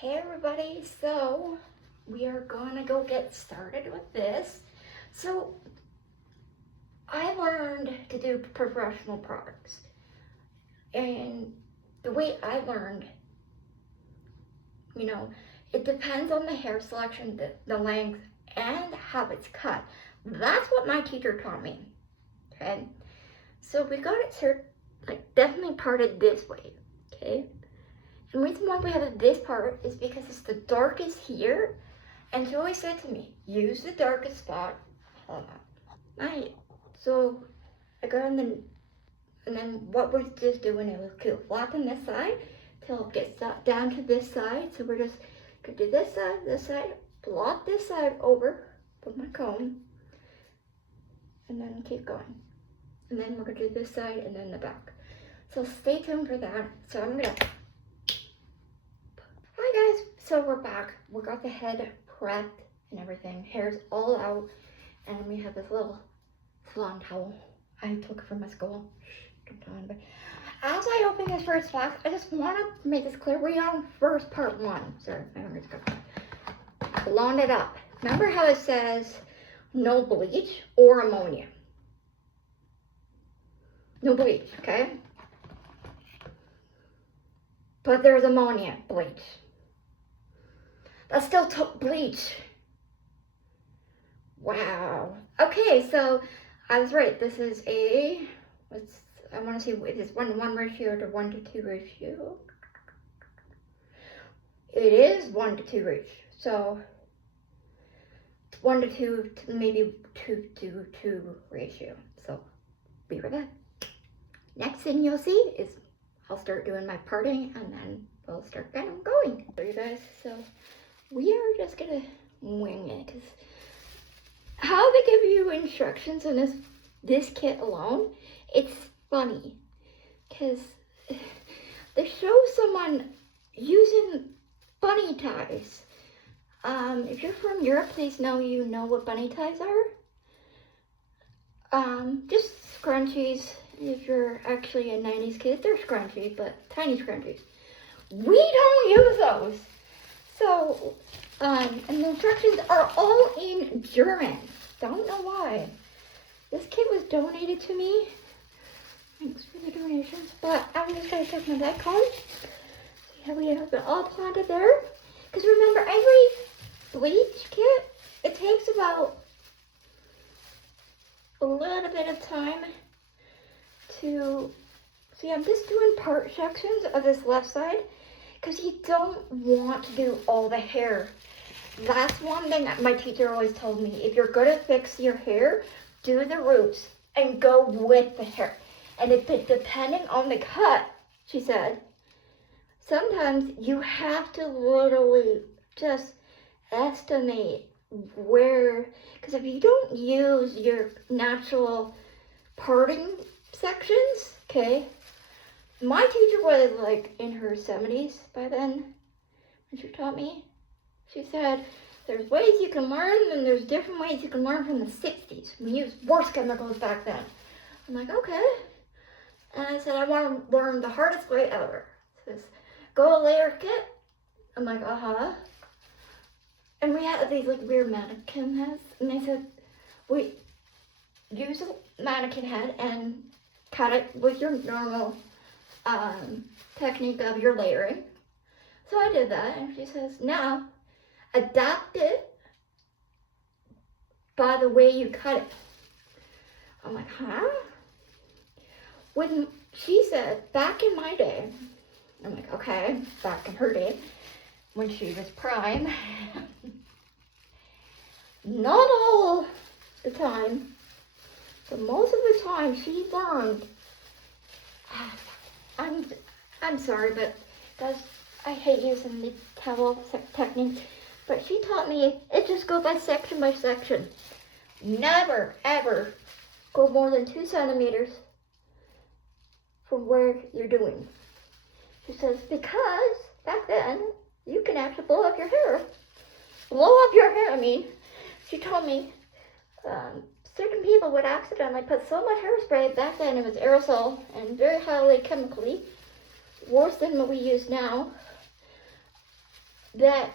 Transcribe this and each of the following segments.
Hey everybody, so we are gonna go get started with this. So I learned to do professional products, and the way I learned, it depends on the hair selection, the length, and how it's cut. That's what my teacher taught me, okay? So we got it definitely parted this way, okay? And the reason why we have this part is because it's the darkest here. And she always said to me, use the darkest spot. Hold on. Right. So I got in and then what we're just doing is we're flapping this side till it gets down to this side. So we're just gonna do this side, blot this side over with my comb, and then keep going. And then we're gonna do this side and then the back. So stay tuned for that. So I'm gonna. Hi guys, so we're back. We got the head prepped and everything. Hair's all out, and we have this little salon towel. I took it from my school. But as I open this first box, I just want to make this clear. We're on first part one. Sorry, my finger's got blonde it up. Remember how it says no bleach or ammonia? No bleach, okay? But there's ammonia bleach. That's still bleach. Wow. Okay, so I was right. This is I want to see if it's 1:1 ratio to 1:2 ratio. It is 1:2 ratio. So it's 1:2 to maybe 2:2 ratio. So be right back. Next thing you'll see is I'll start doing my parting, and then we'll start kind of going. For you guys, so we are just gonna wing it, because how they give you instructions on this kit alone, it's funny, because they show someone using bunny ties. If you're from Europe, please you know what bunny ties are. Just scrunchies. If you're actually a 90s kid, they're scrunchies, but tiny scrunchies. We don't use those. So, and the instructions are all in German. Don't know why. This kit was donated to me. Thanks for the donations. But I'm just going to take my back home. See how we have it all planted there. Because remember, every bleach kit, it takes about a little bit of time to... See, I'm just doing part sections of this left side, because you don't want to do all the hair. That's one thing that my teacher always told me. If you're going to fix your hair, do the roots and go with the hair. And depending on the cut, she said, sometimes you have to literally just estimate where, because if you don't use your natural parting sections, okay, my teacher was like in her 70s by then when she taught me. She said, there's ways you can learn, and there's different ways you can learn from the 60s. We used worse chemicals back then. I'm like, okay. And I said, I want to learn the hardest way ever. It says, go a layer kit. I'm like, uh-huh. And we had these like weird mannequin heads. And they said, we use a mannequin head and cut it with your normal technique of your layering. So I did that, and she says, now adapt it by the way you cut it. I'm like, huh? When she said, back in my day, I'm like, okay, back in her day, when she was prime, not all the time, but most of the time she learned, I'm sorry, but I hate using the towel technique, but she taught me it just go by section. Never, ever go more than 2 centimeters from where you're doing. She says, because back then, you can actually blow up your hair. I mean. She told me certain people would accidentally put so much hairspray. Back then it was aerosol and very highly chemically, worse than what we use now. that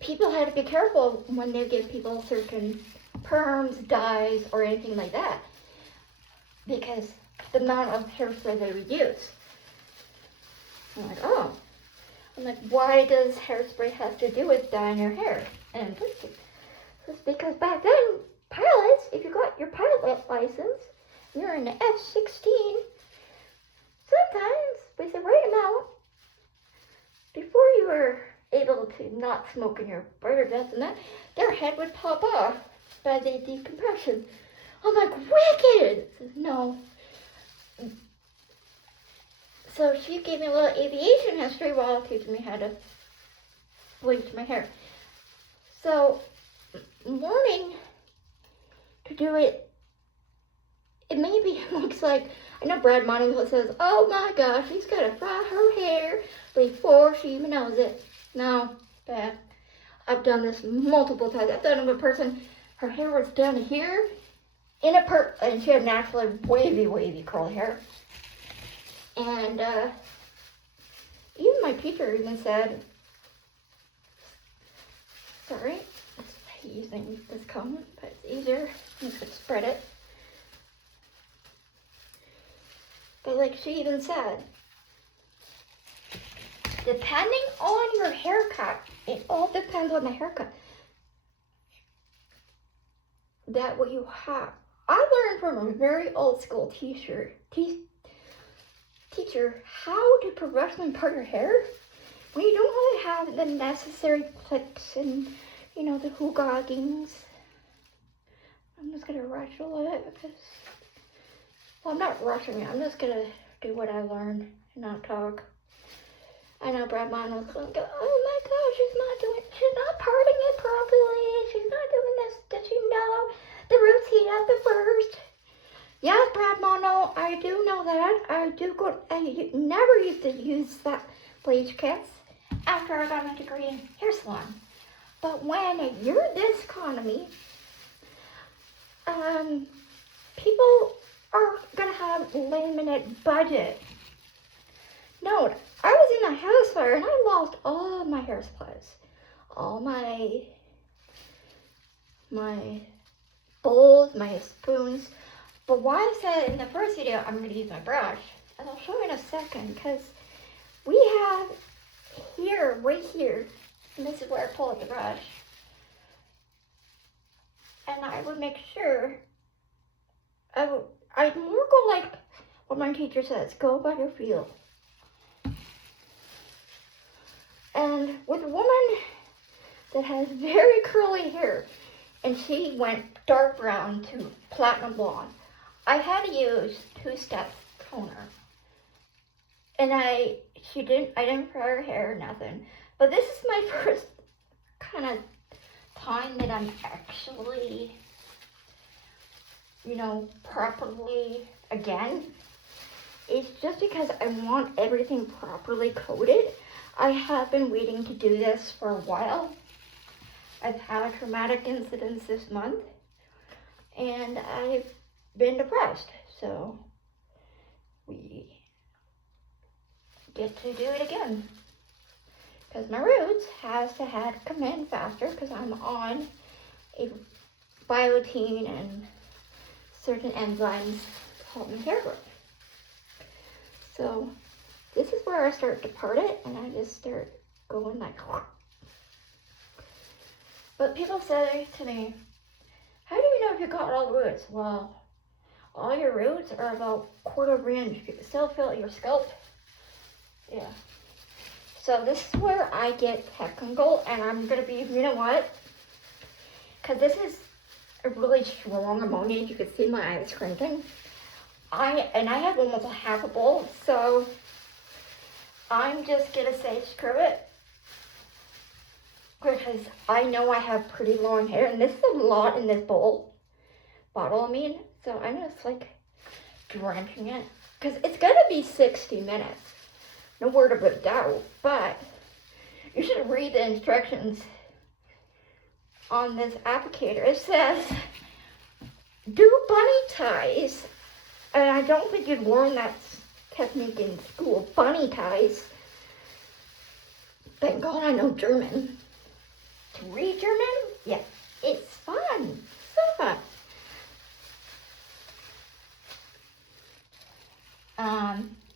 people had to be careful when they give people certain perms, dyes, or anything like that, because the amount of hairspray they would use. I'm like, oh. I'm like, why does hairspray have to do with dyeing your hair and bleaching? It's because back then, pilots, if you got your pilot license, you're in the F-16, sometimes with the right amount, before you were able to not smoke in your fighter vest and that, their head would pop off by the decompression. I'm like, wicked! No. So she gave me a little aviation history while teaching me how to bleach my hair. So, learning to do it, it maybe looks like, I know Brad Monaco says, oh my gosh, she's got to fry her hair before she even knows it. No, bad. I've done this multiple times. I've done it with a person, her hair was down here, and she had naturally wavy curly hair. And even my teacher even said, sorry, I'm using this comment, but it's easier, you could spread it. But like she even said, depending on your haircut, it all depends on the haircut, that what you have. I learned from a very old school teacher how to professionally part your hair when you don't really have the necessary clips and, you know, the hoogaggings. I'm just gonna rush a little bit because, well, I'm not rushing it. I'm just gonna do what I learned and not talk. I know Brad Mine was going to go, oh my gosh, she's not parting it properly. She's not doing this. Did she know the roots heat up at first? Yes, Brad Mono, I do know that. I never used to use that bleach kits after I got my degree in hair salon. But when you're this economy, people are gonna have limited budget. No, I was in a house fire and I lost all my hair supplies, all my bowls, my spoons. But why I said in the first video I'm going to use my brush, and I'll show you in a second, because we have here, right here, and this is where I pull out the brush, and I would make sure, I'd more go like what my teacher says, go by your feel. And with a woman that has very curly hair, and she went dark brown to platinum blonde, I had to use two-step toner. And I didn't fry her hair, nothing. But this is my first kind of time that I'm actually, you know, properly, again. It's just because I want everything properly coated. I have been waiting to do this for a while. I've had a traumatic incident this month, and I've been depressed, so we get to do it again. Because my roots has to come in faster because I'm on a biotin and certain enzymes to help me hair grow. So this is where I start to part it, and I just start going like. But people say to me, how do you know if you got all the roots? Well, all your roots are about quarter of an inch. You can still feel your scalp. Yeah. So this is where I get technical, and I'm gonna be, you know what? Because this is a really strong ammonia. You can see my eyes squinting. I have almost a half a bowl, so I'm just gonna say screw it. Because I know I have pretty long hair, and this is a lot in this bottle, so I'm just like drenching it. Because it's gonna be 60 minutes, no word of a doubt, but you should read the instructions on this applicator. It says, do bunny ties, and I don't think you'd learn that technique in school, bunny ties, Thank God I know German. To read German? Yes, it's fun. So fun.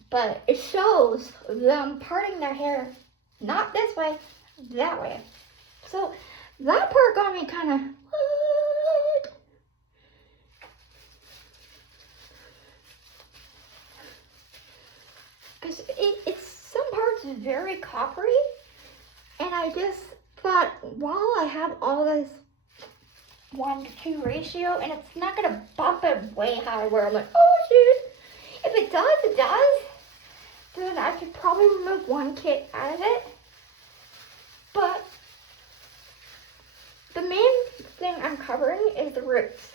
But it shows them parting their hair, not this way, that way. So that part got me kind of, what? Because it's some parts very coppery, and I just thought, while I have all this 1-to-2 ratio, and it's not gonna bump it way high where I'm like, oh shoot. If it does, it does. Then I could probably remove one kit out of it. But the main thing I'm covering is the roots.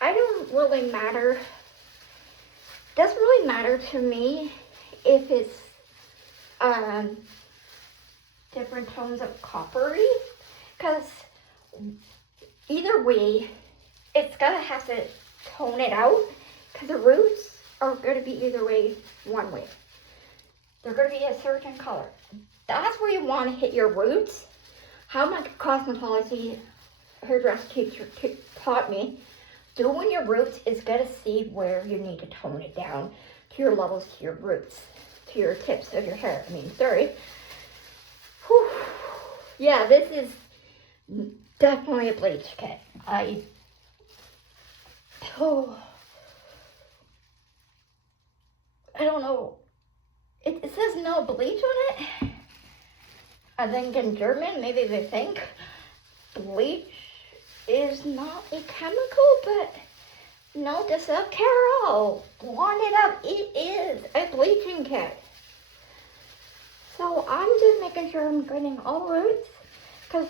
I don't really matter. Doesn't really matter to me if it's different tones of coppery, because either way, it's gonna have to tone it out, because the roots are going to be either way, one way. They're going to be a certain color. That's where you want to hit your roots. How my cosmetology hairdresser teacher taught me, doing your roots is going to see where you need to tone it down to your levels, to your roots, to your tips of your hair. Sorry. Whew. Yeah, this is definitely a bleach kit. I don't know. It says no bleach on it. I think in German, maybe they think bleach is not a chemical, but no, this is Carol. Want it up. It is a bleaching kit. So I'm just making sure I'm getting all roots, because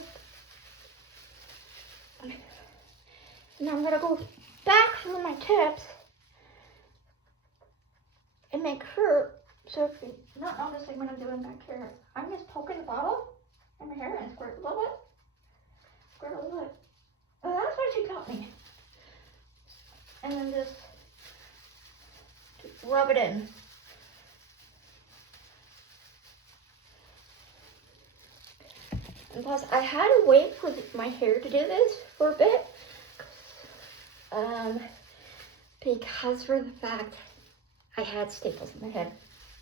now I'm going to go back through my tips and make sure, so if you're not noticing what I'm doing back here, I'm just poking the bottle in my hair and squirt a little bit. Squirt a little bit. And that's what she taught me. And then just rub it in. And plus, I had to wait for my hair to do this for a bit. Because for the fact I had staples in my head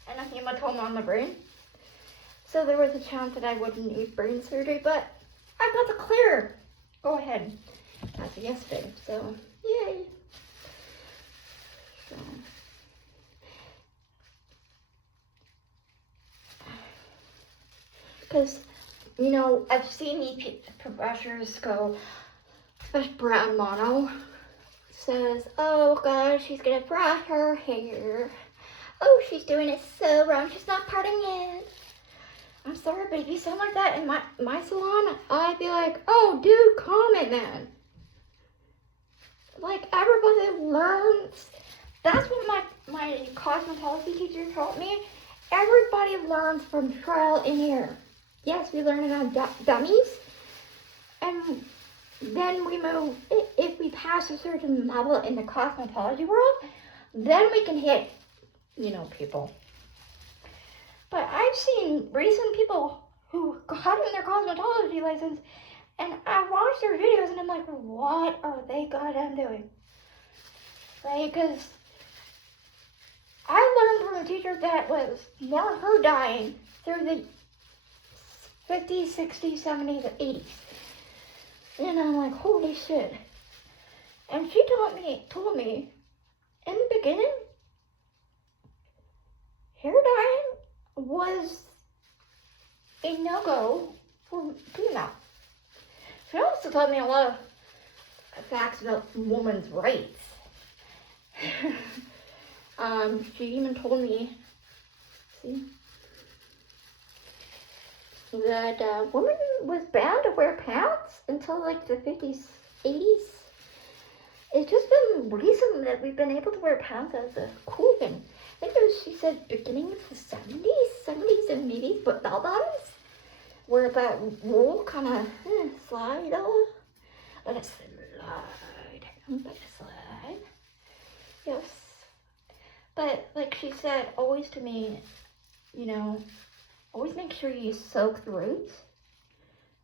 and a hematoma on the brain. So there was a chance that I wouldn't need brain surgery, but I got the clear. Go ahead. That's a yes, babe. So, yay. So. Because, you know, I've seen these professors go, especially brown mono, says, oh gosh, she's gonna brush her hair. Oh, she's doing it so wrong. She's not parting it. I'm sorry, but if you sound like that in my salon, I'd be like, oh, dude, calm it, man. Like, everybody learns. That's what my cosmetology teacher taught me. Everybody learns from trial and error. Yes, we learn it on dummies. And then we move, if we pass a certain level in the cosmetology world, then we can hit, you know, people. But I've seen recent people who got in their cosmetology license, and I watch their videos and I'm like, what are they goddamn doing? Right? Because I learned from a teacher that was more her dying through the 50s, 60s, 70s, and 80s. And I'm like, holy shit. And she told me, in the beginning, hair dyeing was a no-go for female. She also told me a lot of facts about women's rights. She even told me, that women was bound to wear pants until like the 50s, 80s. It's just been recent that we've been able to wear pants as a cool thing. I think it was, she said, beginning of the 70s and maybe but bell bottoms, where that wool kind of slide over. Let it slide. Let it slide. Yes. But like she said, always to me, you know, always make sure you soak the roots,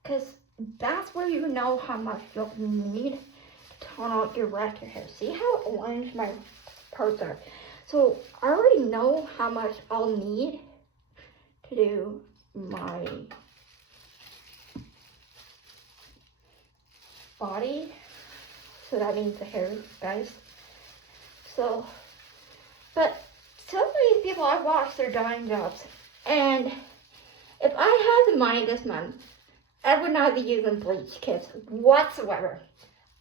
because that's where you know how much you'll need to tone out your rest of your hair. See how orange my parts are? So I already know how much I'll need to do my body. So that means the hair, guys. So, but some of these people, I watch their dyeing jobs, and if I had the money this month, I would not be using bleach kits whatsoever.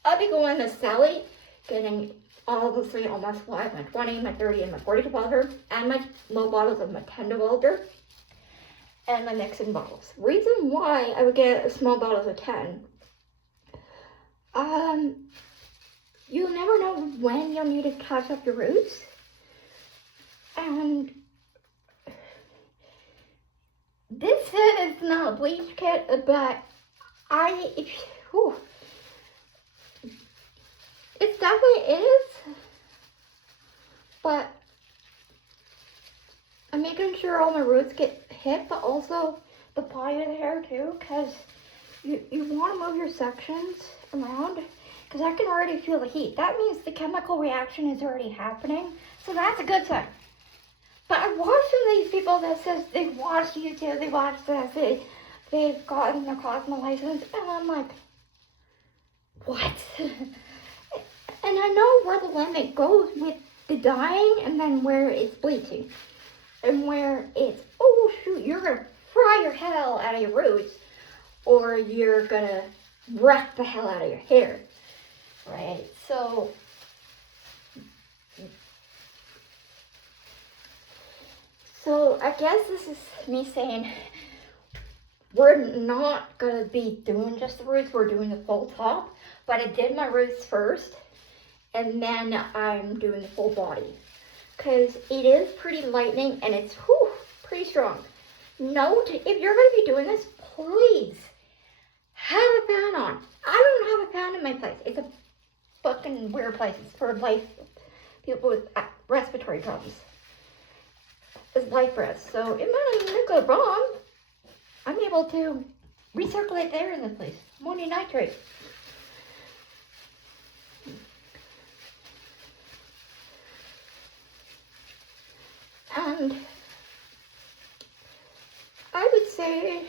I'd be going to Sally, getting obviously all my supplies, my 20, my 30, and my 40 developer, and my low bottles of my 10 developer, and my mixing bottles. Reason why I would get small bottles of 10, you'll never know when you'll need to catch up your roots. And this said it's not a bleach kit, but it definitely is. But I'm making sure all my roots get hit, but also the body of the hair too, because you want to move your sections around, because I can already feel the heat. That means the chemical reaction is already happening, so that's a good sign. But I watch some of these people that says they watch YouTube, they watch this, they've gotten a Cosmo license, and I'm like, what? And I know where the limit goes with the dyeing, and then where it's bleaching, and where it's, oh shoot, you're gonna fry your hell out of your roots, or you're gonna wreck the hell out of your hair, right? So I guess this is me saying we're not gonna be doing just the roots, we're doing the full top, but I did my roots first, and then I'm doing the full body, because it is pretty lightning, and it's pretty strong. Note, if you're gonna be doing this, please have a fan on. I don't have a fan in my place. It's a fucking weird place. It's for people with respiratory problems. It's life breath, so it might not go wrong. I'm able to recirculate the air in this place. Ammonium nitrate. And I would say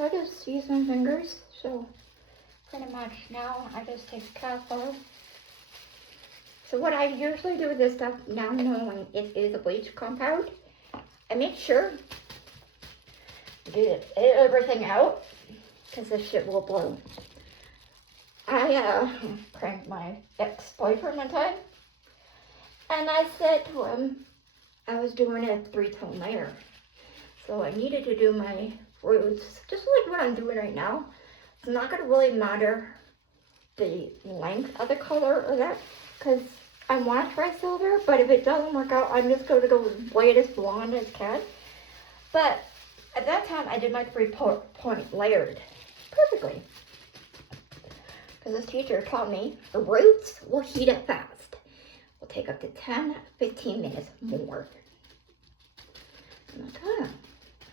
I just use my fingers, so pretty much now I just take a cap off. So what I usually do with this stuff, now knowing it is a bleach compound, I make sure to get everything out, because this shit will blow. I pranked my ex-boyfriend one time, and I said to him I was doing a 3-tone layer. So I needed to do my roots, just like what I'm doing right now. It's not going to really matter the length of the color or that, because I want to try silver, but if it doesn't work out, I'm just going to go as white as blonde as can. But at that time, I did my 3-point layered perfectly, because this teacher taught me the roots will heat it fast. Will take up to 10-15 minutes more.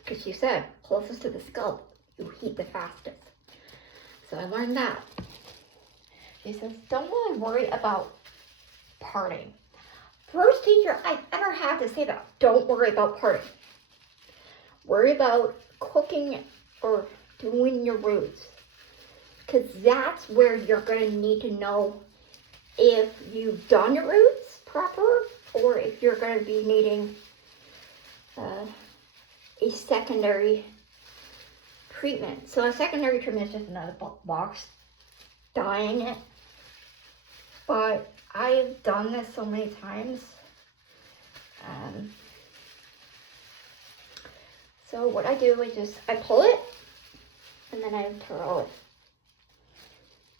Because she said, closest to the scalp, you heat the fastest. So I learned that. She says, don't really worry about parting. First teacher I've ever had to say that. Don't worry about parting. Worry about cooking or doing your roots. Because that's where you're going to need to know if you've done your roots proper, or if you're going to be needing a secondary treatment. So a secondary treatment is just another box dyeing it. But I've done this so many times. So what I do is just, I pull it, and then I twirl it.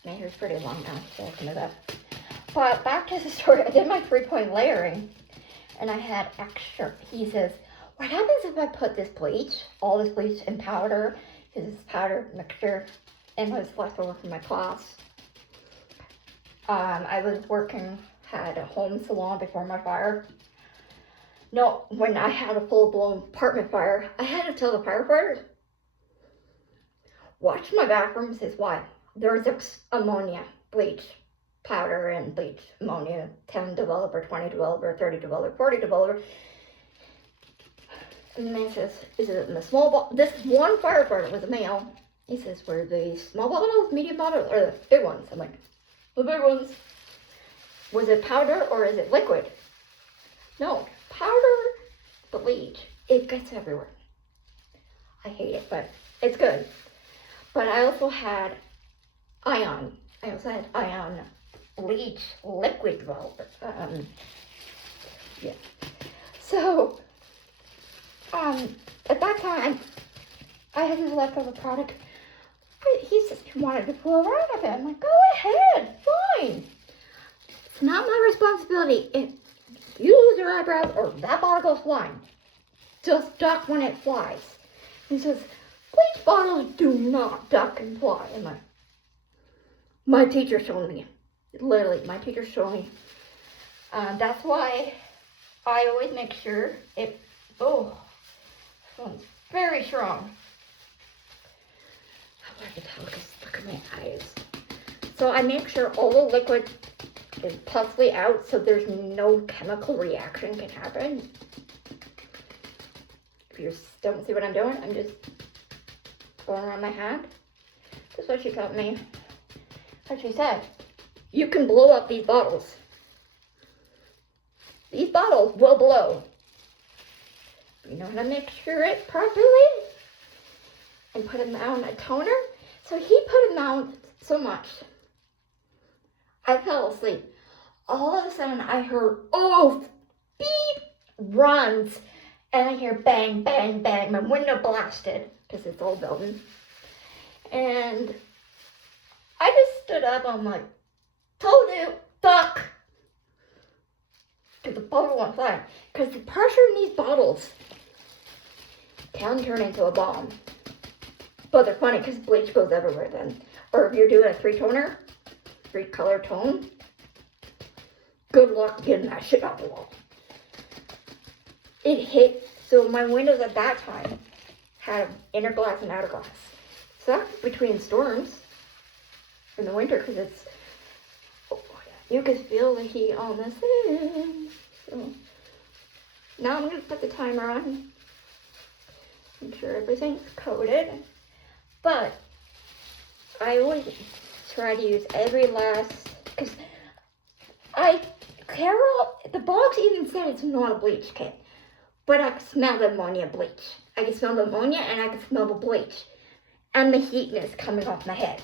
My hair's pretty long now, so I can do that. But back to the story, I did my 3-point layering, and I had extra. He says, what happens if I put this bleach, all this bleach in powder, because it's powder mixture, and was left over from my class. I was working had a home salon before my fire. No, when I had a full-blown apartment fire, I had to tell the firefighters, watch my bathroom. Says why? There's ammonia, bleach, powder, and bleach, ammonia, 10 developer, 20 developer, 30 developer, 40 developer. And then he says, is it in the small bottle? This one firefighter was a male. He says, were the small bottles, medium bottles, or the big ones? I'm like, the big ones. Was it powder or is it liquid? No, powder, bleach. It gets everywhere. I hate it, but it's good. But I also had ion. I also had ion bleach liquid developer. Yeah. So, at that time, I had his leftover product. He just wanted to fool around with it. I'm like, go ahead, fine. It's not my responsibility if you lose your eyebrows or that bottle goes flying. Just duck when it flies. He says, bleach bottles do not duck and fly. I'm like, my teacher showed me. Literally, my teacher showed me. That's why I always make sure it, oh, this one's very strong. How hard to tell because look at my eyes. So I make sure all the liquid is puffly out so there's no chemical reaction can happen. If you don't see what I'm doing, I'm just going around my hand. That's what she taught me. As she said, you can blow up these bottles. These bottles will blow. You know how to make sure it properly? And put them down a toner. So he put them down so much. I fell asleep. All of a sudden I heard, oh, beep, runs. And I hear bang, bang, bang. My window blasted because it's all building. And I just stood up. I'm like, told you, duck. Because the bottle went flying. Because the pressure in these bottles can turn into a bomb. But they're funny because bleach goes everywhere then. Or if you're doing a 3-toner, 3-color tone, good luck getting that shit out the wall. It hit, so my windows at that time had inner glass and outer glass. Sucks between storms in the winter because it's, oh, you can feel the heat on this thing. So now I'm going to put the timer on. Make sure everything's coated. But I always try to use every last, because Carol, the box even said it's not a bleach kit. But I can smell the ammonia bleach. I can smell the ammonia and I can smell the bleach. And the heatness coming off my head.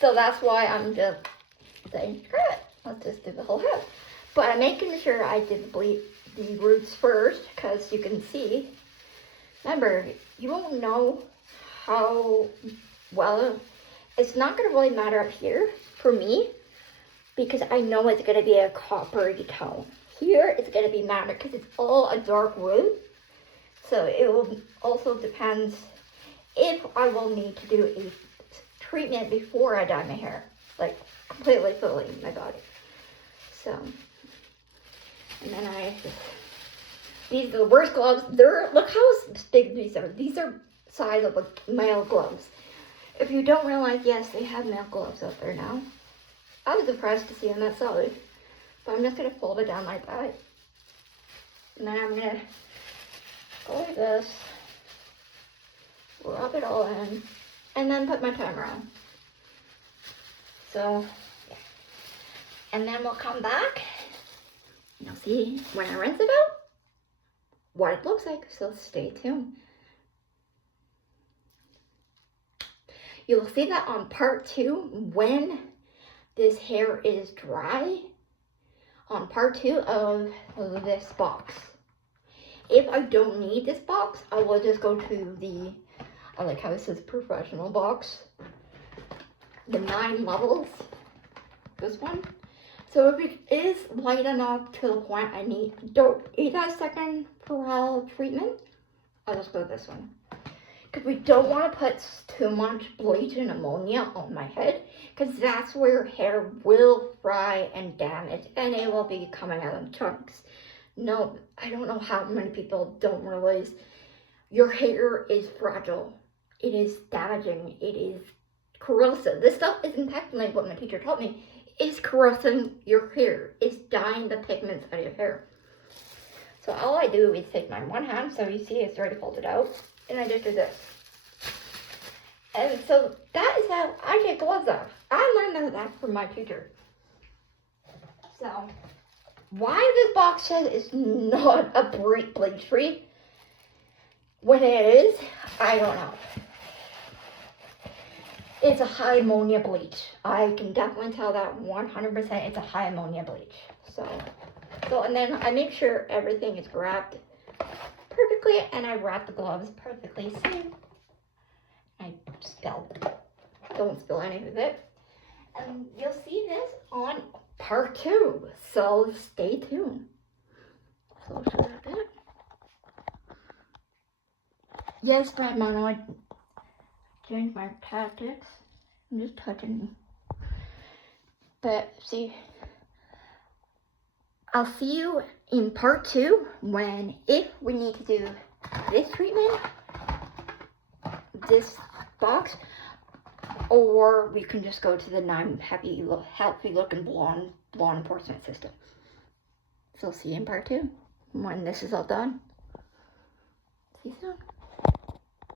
So that's why I'm just saying, screw it. Let's just do the whole head. But I'm making sure I did the roots first. Because you can see. Remember, you won't know how well. It's not going to really matter up here for me. Because I know it's going to be a coppery tone. Here, it's going to be matte because it's all a dark wood. So it will also depends if I will need to do a treatment before I dye my hair. Like, completely fully my body. So, and then these are the worst gloves. Look how big these are. These are size of like male gloves. If you don't realize, yes, they have male gloves out there now. I was impressed to see them that solid. But I'm just going to fold it down like that. And then I'm going to go like this. Rub it all in. And then put my timer on. So, yeah. And then we'll come back. And you'll see when I rinse it out what it looks like. So stay tuned. You'll see that on part 2 when this hair is dry. On part 2 of this box. If I don't need this box, I will just go to the, I like how it says professional box. The 9 levels. This one. So if it is light enough to the point I don't need that second Pharrell treatment, I'll just go this one. because we don't want to put too much bleach and ammonia on my head, because that's where your hair will fry and damage, and it will be coming out in chunks. No, I don't know how many people don't realize your hair is fragile. It is damaging. It is corrosive. This stuff isn't technically what my teacher taught me. It's corrosing your hair. It's dyeing the pigments out of your hair. So all I do is take my one hand, so you see it's already folded out, and I just do this. And so that is how I get gloves off. I learned that from my teacher. So why this box says it's not a bleach free when it is, I don't know. It's a high ammonia bleach. I can definitely tell that 100% it's a high ammonia bleach. So and then I make sure everything is wrapped perfectly, and I wrap the gloves perfectly. See, I don't spill any of it. And you'll see this on part 2. So stay tuned. So I'll show you that. Yes, Grandma, I changed my tactics. I'm just touching. But see, I'll see you in part 2 if we need to do this treatment, this box, or we can just go to the healthy looking blonde enforcement system. So see you in part 2 when this is all done. See you soon.